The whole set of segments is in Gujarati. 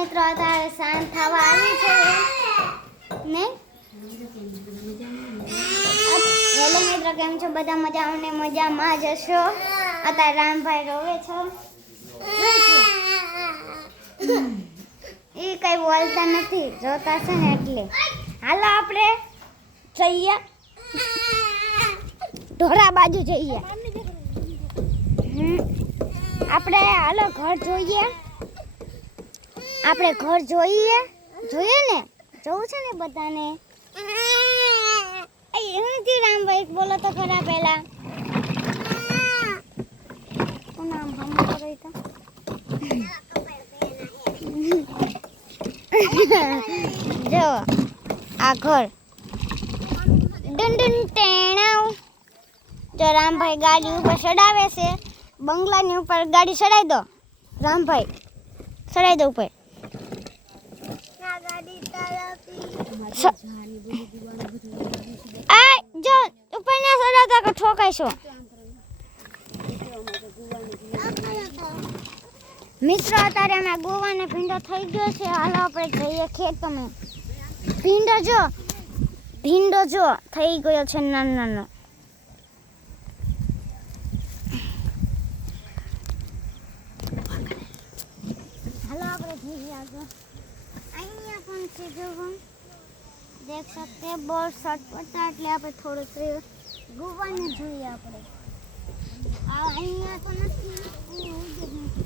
મિત્રો અત્યારે શાંત થવા આવી છે ને હેલો મિત્રો કેમ છો બધા મજામાં ને મજામાં જ હશો અત્યારે રામભાઈ રોવે છે એ કઈ બોલતા નથી જોતા છે ને એટલે હાલો આપણે જઈએ ઢોરા બાજુ જઈએ આપણે હાલો ઘર જોઈએ આપણે ઘર જોઈએ ને જોવું છે ને બધાને એનાથી રામભાઈ બોલો તો ખરા પહેલા નામ સાંભળો રહી તો જો આ ઘર ડંડન ટેણાવ જો રામભાઈ ગાડી ઉપર ચડાવે છે બંગલાની ઉપર ગાડી ચડાવી દો રામભાઈ ચડાવી દો ઉપર જો ઉપર ના ચડાવતા કે ઠોકાઈશો મિત્રો અત્યારે અમે ગોવાને ભીંડો થઈ ગયો છે હાલો આપણે જઈએ ખેતમાં ભીંડો જો થઈ ગયો છે નાનો હાલો આપણે જઈએ આગળ અહીંયા પણ છે જો देख सकते हैं बहुत शॉर्ट पड़ता है એટલે આપણે થોડું ગોવાને જોઈએ આપણે અહીંયા તો નથી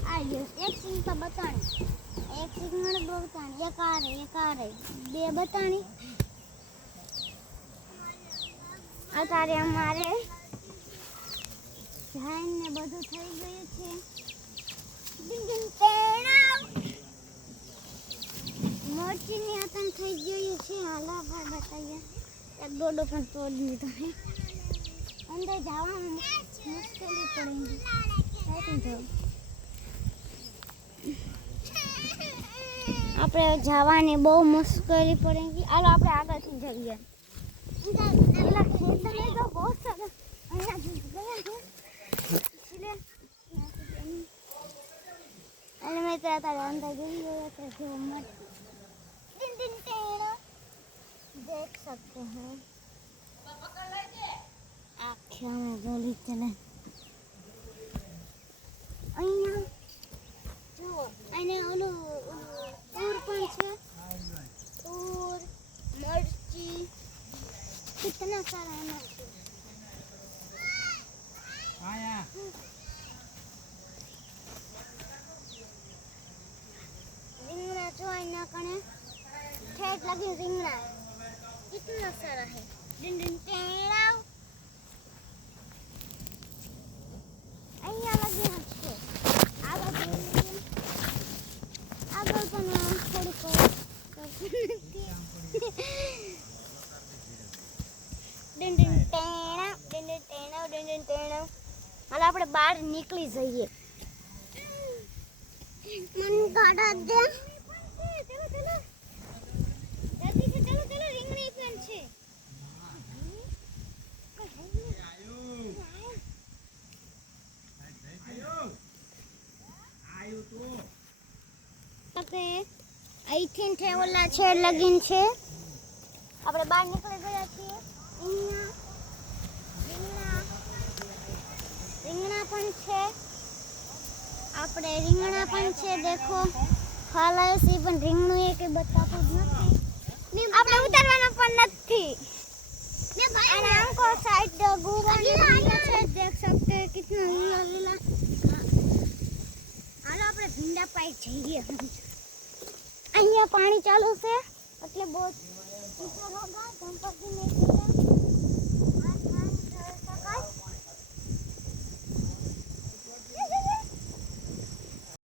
આ એક સિંગ તો બતાણી એક સિંગ મને બતાણી એક આ બે બતાણી અત્યારે અમારે જાઈને બધું થઈ ગયું છે મોરચીની આતંક થઈ ગયું છે હાલો આપણે બતાવીએ એક ડોડો પણ તોડી લીધો છે અંદર જવામાં મુશ્કેલી પડી આપણે જવાની બહુ મુશ્કેલી પડેગી હાલો આપણે આગળથી જઈએ પેલા ખેતર તો બહુ સરસ અને મેં તારે અંદર જઈ ગયો તો જો મત देख सकते हैं आँखें में गोली चले અહીંયા જો અને ઓલું તૂર પણ છે તૂર મરચી कितना सारा है आया રીંગણા જો અહીંયા કણે ठेठ लगी रिंगना कितना सारा है डिंडिन टेड़ाव અહીંયા લગી છે આગળ પણ થોડી ડિંડિન ટેણાવ હાલ આપણે બહાર નીકળી જઈએ મન કાઢા દે અહીંથી છે ઓલા છે લગીન છે આપણે બહાર નીકળી ગયા છીએ રીંગણા પણ છે આપણે રીંગણા પણ છે દેખો ફાલાય છે પણ રીંગણું એ કે બતાતું જ નથી આપણે ઉતારવાના પણ નથી અને આંકો સાઈડ ગુવાના છે देख सकते हैं कितना लीला हालो આપણે ભીંડા પાઈ જઈએ અહીંયા પાણી ચાલુ છે એટલે બહુ ऊपर होगा गणपति में